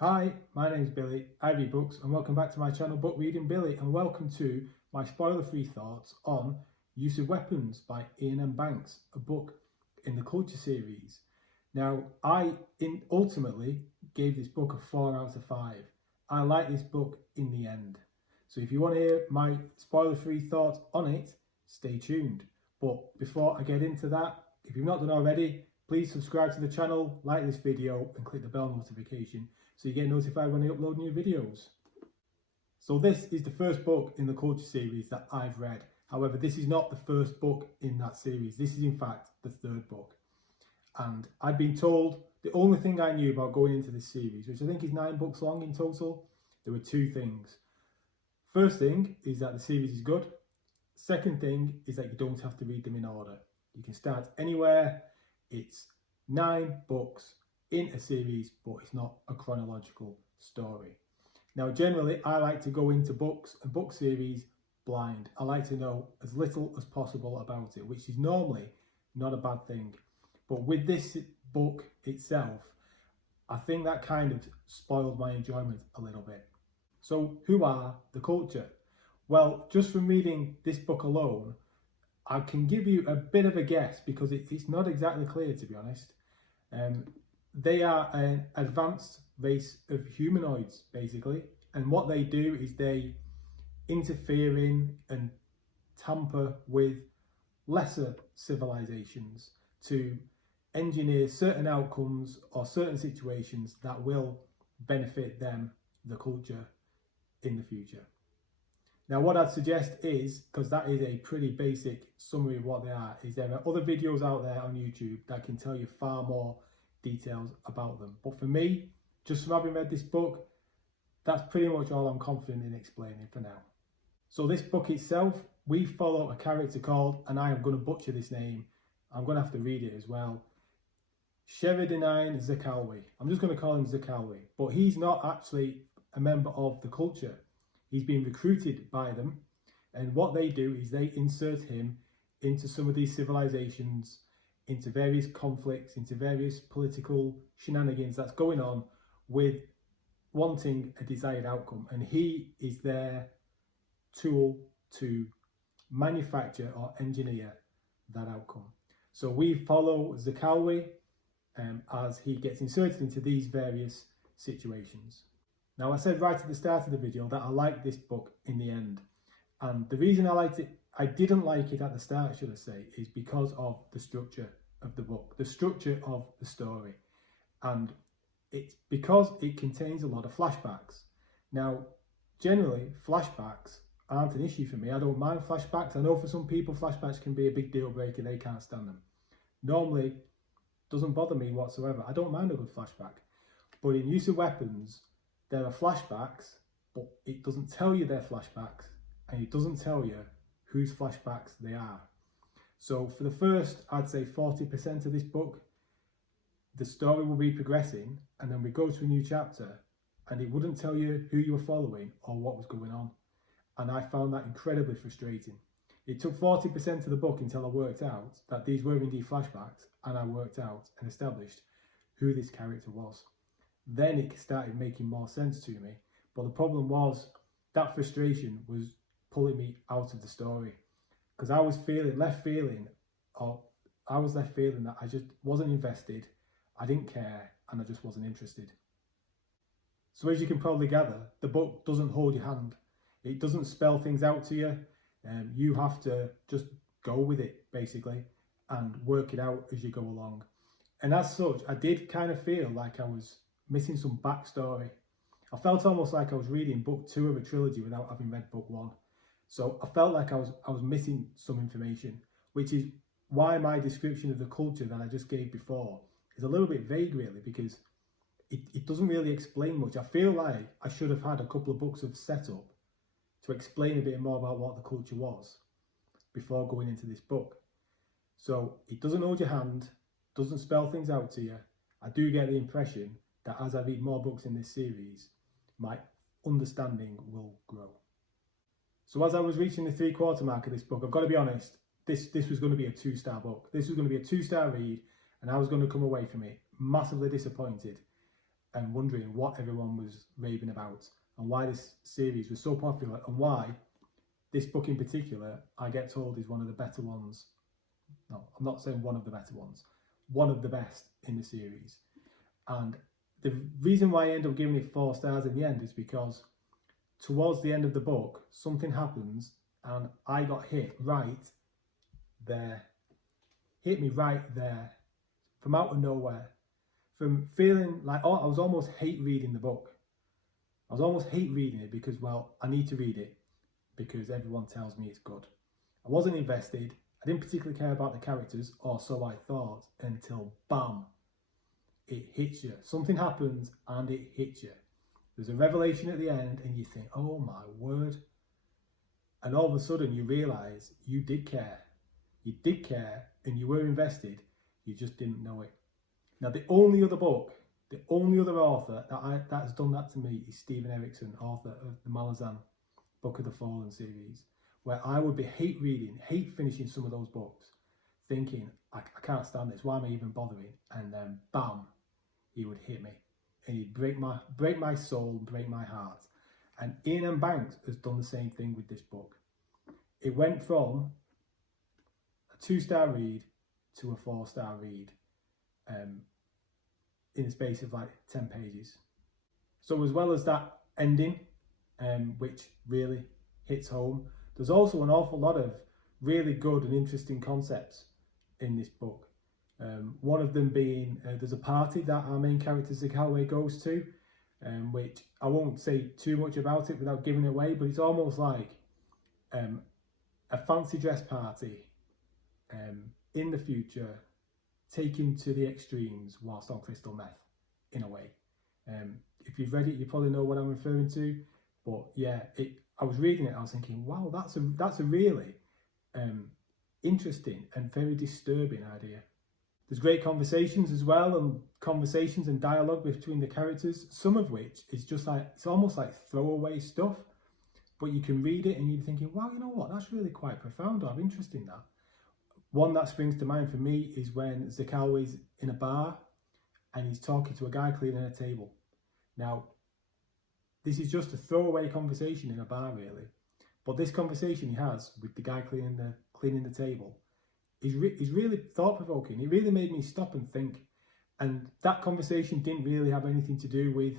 Hi, my name's Billy, I read books, and welcome back to my channel Book Reading Billy, and welcome to my spoiler-free thoughts on Use of Weapons by Iain M Banks, a book in the Culture series. Now, I ultimately gave this book a 4 out of 5. I like this book in the end. So if you want to hear my spoiler-free thoughts on it, stay tuned. But before I get into that, if you've not done already, please subscribe to the channel, like this video, and click the bell notification so you get notified when I upload new videos. So this is the first book in the Culture series that I've read. However, this is not the first book in that series. This is in fact the third book. And I'd been told the only thing I knew about going into this series, which I think is 9 books long in total, there were 2 things. First thing is that the series is good. Second thing is that you don't have to read them in order. You can start anywhere. It's 9 books in a series, but it's not a chronological story. Now, generally, I like to go into books and book series blind. I like to know as little as possible about it, which is normally not a bad thing. But with this book itself, I think that kind of spoiled my enjoyment a little bit. So who are the Culture? Well, just from reading this book alone, I can give you a bit of a guess because it's not exactly clear, to be honest. They are an advanced race of humanoids, basically. And what they do is they interfere in and tamper with lesser civilizations to engineer certain outcomes or certain situations that will benefit them, the Culture, in the future. Now, what I'd suggest is, because that is a pretty basic summary of what they are, is there are other videos out there on YouTube that can tell you far more details about them. But for me, just from having read this book, that's pretty much all I'm confident in explaining for now. So this book itself, we follow a character called, and I am going to butcher this name, I'm going to have to read it as well, Sheridanine Zakalwi. I'm just going to call him Zakalwi, but he's not actually a member of the Culture. He's been recruited by them, and what they do is they insert him into some of these civilizations, into various conflicts, into various political shenanigans that's going on with wanting a desired outcome. And he is their tool to manufacture or engineer that outcome. So we follow Zakalwi as he gets inserted into these various situations. Now, I said right at the start of the video that I liked this book in the end. And the reason I didn't like it at the start, should I say, is because of the structure of the book, the structure of the story. And it's because it contains a lot of flashbacks. Now, generally, flashbacks aren't an issue for me. I don't mind flashbacks. I know for some people, flashbacks can be a big deal breaker. They can't stand them. Normally, it doesn't bother me whatsoever. I don't mind a good flashback. But in Use of Weapons, there are flashbacks, but it doesn't tell you they're flashbacks, and it doesn't tell you whose flashbacks they are. So for the first, I'd say 40% of this book, the story will be progressing, and then we go to a new chapter, and it wouldn't tell you who you were following or what was going on. And I found that incredibly frustrating. It took 40% of the book until I worked out that these were indeed flashbacks, and I worked out and established who this character was. Then it started making more sense to me. But the problem was that frustration was pulling me out of the story, because I was left feeling that I just wasn't invested, I didn't care, and I just wasn't interested. So as you can probably gather, the book doesn't hold your hand. It doesn't spell things out to you. You have to just go with it, basically, and work it out as you go along. And as such, I did kind of feel like I was missing some backstory. I felt almost like I was reading book 2 of a trilogy without having read book 1. So I felt like I was missing some information, which is why my description of the Culture that I just gave before is a little bit vague, really, because it doesn't really explain much. I feel like I should have had a couple of books of setup to explain a bit more about what the Culture was before going into this book. So it doesn't hold your hand, doesn't spell things out to you. I do get the impression that as I read more books in this series, my understanding will grow. So as I was reaching the 3/4 mark of this book, I've got to be honest, this was going to be a 2-star book. This was going to be a 2-star read, and I was going to come away from it massively disappointed. and wondering what everyone was raving about and why this series was so popular and why this book in particular, I get told, is one of the better ones. No, I'm not saying one of the better ones, one of the best in the series. And the reason why I end up giving it 4 stars in the end is because towards the end of the book, something happens and I got hit right there. Hit me right there from out of nowhere. From feeling like, oh, I was almost hate reading the book. I was almost hate reading it because, well, I need to read it because everyone tells me it's good. I wasn't invested. I didn't particularly care about the characters, or so I thought, until bam, it hits you. Something happens and it hits you. There's a revelation at the end and you think, oh my word. And all of a sudden you realise you did care. You did care and you were invested. You just didn't know it. Now the only other book, the only other author that has done that to me is Stephen Erickson, author of the Malazan Book of the Fallen series, where I would be hate finishing some of those books, thinking, I can't stand this, why am I even bothering? And then bam, he would hit me. And he'd break my soul and break my heart. And Iain M Banks has done the same thing with this book. It went from a 2-star read to a 4-star read in the space of like 10 pages. So as well as that ending, which really hits home, there's also an awful lot of really good and interesting concepts in this book. One of them being there's a party that our main character Zakawe goes to, which I won't say too much about it without giving it away, but it's almost like a fancy dress party in the future, taken to the extremes whilst on crystal meth, in a way. If you've read it, you probably know what I'm referring to. But yeah, I was reading it, I was thinking, wow, that's a really interesting and very disturbing idea. There's great conversations as well, and conversations and dialogue between the characters, some of which is just like, it's almost like throwaway stuff, but you can read it and you're thinking, wow, you know what, that's really quite profound or interesting, that. One that springs to mind for me is when Zakawe's in a bar and he's talking to a guy cleaning a table. Now, this is just a throwaway conversation in a bar, really. But this conversation he has with the guy cleaning the table is really thought-provoking. It really made me stop and think. And that conversation didn't really have anything to do with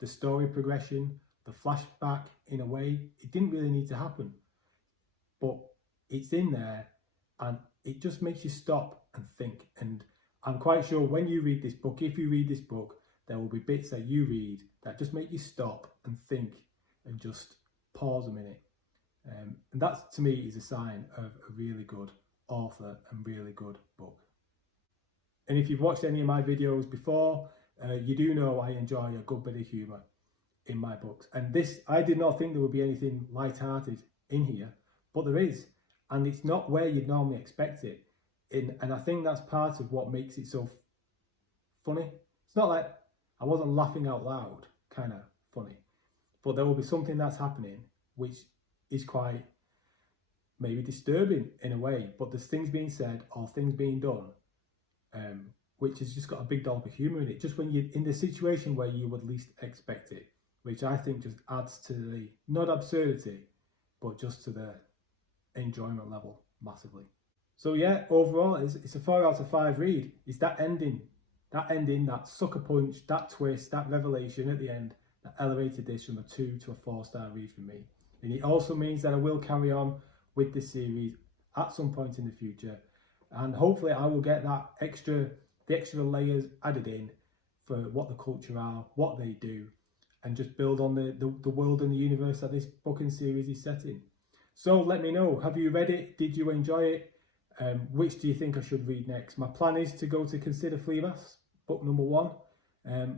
the story progression, the flashback in a way. It didn't really need to happen. But it's in there and it just makes you stop and think. And I'm quite sure when you read this book, if you read this book, there will be bits that you read that just make you stop and think and just pause a minute. And that, to me, is a sign of a really good author and really good book. And if you've watched any of my videos before, you do know I enjoy a good bit of humour in my books. And this, I did not think there would be anything light-hearted in here, but there is. And it's not where you'd normally expect it. And I think that's part of what makes it so funny. It's not like I wasn't laughing out loud, kind of funny. But there will be something that's happening which is quite maybe disturbing in a way. But there's things being said or things being done which has just got a big dollop of humour in it. Just when you're in the situation where you would least expect it. Which I think just adds to the, not absurdity, but just to the enjoyment level massively. So yeah, overall it's a 4 out of 5 read. It's that ending, that sucker punch, that twist, that revelation at the end that elevated this from a 2 to a 4-star read for me. And it also means that I will carry on with this series at some point in the future, and hopefully I will get the extra layers added in for what the culture are, what they do, and just build on the world and the universe that this book and series is set in. So let me know, have you read it? Did you enjoy it? Which do you think I should read next? My plan is to go to Consider Fleabas, book number 1.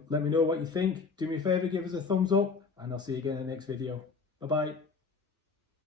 Let me know what you think. Do me a favour, give us a thumbs up, and I'll see you again in the next video. Bye bye.